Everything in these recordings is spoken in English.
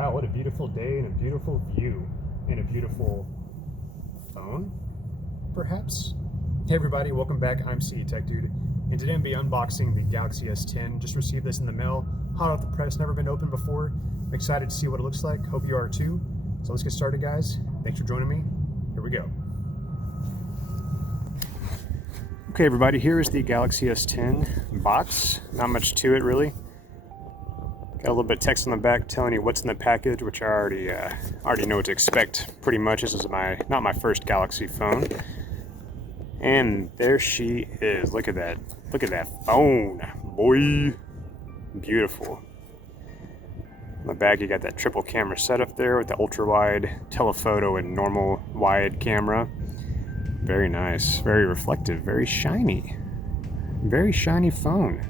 Wow, what a beautiful day and a beautiful view and a beautiful phone, perhaps? Hey everybody, welcome back. I'm CE Tech Dude, and today I'm going to be unboxing the Galaxy S10. Just received this in the mail, hot off the press, never been opened before. I'm excited to see what it looks like. Hope you are too. So let's get started, guys. Thanks for joining me. Here we go. Okay everybody, here is the Galaxy S10 box. Not much to it really. Got a little bit of text on the back telling you what's in the package, which I already know what to expect pretty much. This is not my first Galaxy phone. And there she is. Look at that. Look at that phone, boy. Beautiful. On the back you got that triple camera setup there with the ultra wide, telephoto, and normal wide camera. Very nice, very reflective, very shiny. Very shiny phone.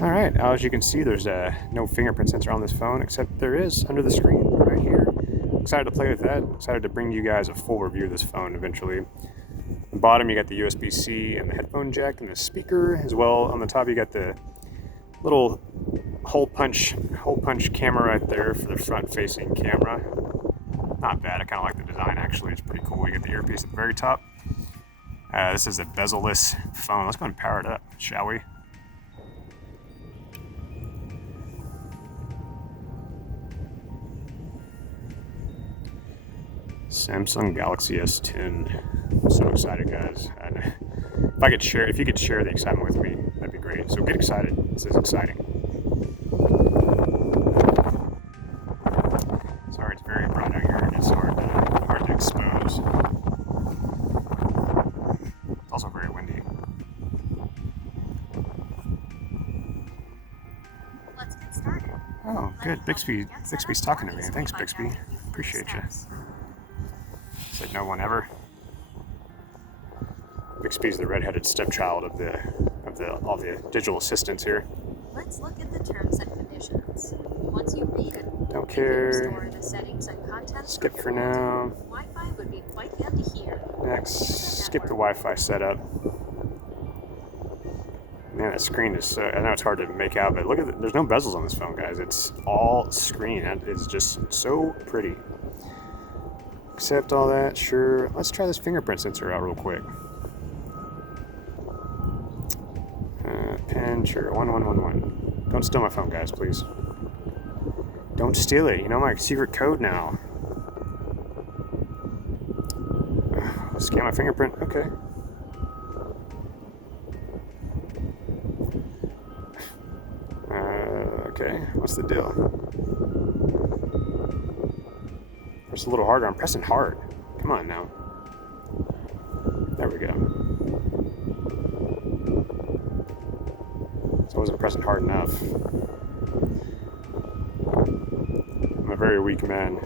All right, as you can see, there's no fingerprint sensor on this phone, except there is under the screen right here. Excited to play with that. Excited to bring you guys a full review of this phone eventually. On the bottom, you got the USB-C and the headphone jack and the speaker as well. On the top, you got the little hole punch camera right there for the front-facing camera. Not bad. I kind of like the design actually. It's pretty cool. You get the earpiece at the very top. This is a bezel-less phone. Let's go and power it up, shall we? Samsung Galaxy S10. I'm so excited, guys. If you could share the excitement with me, that'd be great. So get excited. This is exciting. Sorry, it's very bright out here and it's hard to expose. It's also very windy. Let's get started. Oh, good. Bixby's talking to me. Thanks, Bixby. Appreciate you. Said no one ever. Bixby's the redheaded stepchild of all the digital assistants here. Let's look at the terms and conditions. Once you read it, Don't care. store the settings and contents. Skip for now. Wi-Fi would be quite handy here. Next, skip the Wi-Fi setup. Man, that screen is so, I know it's hard to make out, but look at there's no bezels on this phone, guys. It's all screen. It's just so pretty. Accept all that, sure. Let's try this fingerprint sensor out real quick. Pen, sure, 1111. Don't steal my phone, guys, please. Don't steal it. You know my secret code now. Scan my fingerprint. Okay. Okay. What's the deal? Press a little harder. I'm pressing hard. Come on now. There we go. So I wasn't pressing hard enough. I'm a very weak man.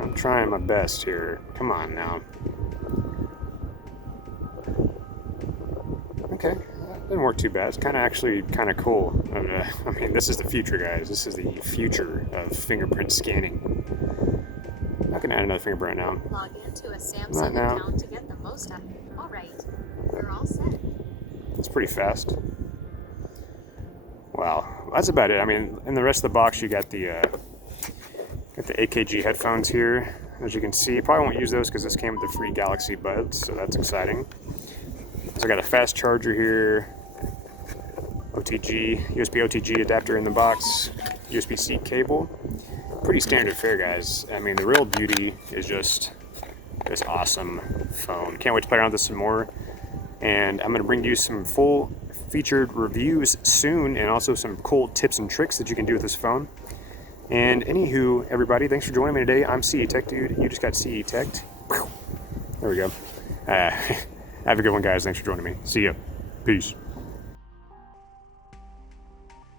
I'm trying my best here. Come on now. Okay. Didn't work too bad. It's actually kind of cool. I mean, this is the future, guys. This is the future of fingerprint scanning. I'm not gonna add another fingerprint now. Log into a Samsung account to get the most out. All right, you're all set. It's pretty fast. Wow, that's about it. I mean, in the rest of the box, you got the AKG headphones here. As you can see, probably won't use those because this came with the free Galaxy Buds, so that's exciting. So I got a fast charger here, USB OTG adapter in the box, USB-C cable. Pretty standard fare, guys. I mean, the real beauty is just this awesome phone. Can't wait to play around with this some more. And I'm gonna bring you some full featured reviews soon, and also some cool tips and tricks that you can do with this phone. And anywho, everybody, thanks for joining me today. I'm CE Tech Dude, and you just got CE Tech'd. There we go. Have a good one, guys. Thanks for joining me. See ya. Peace.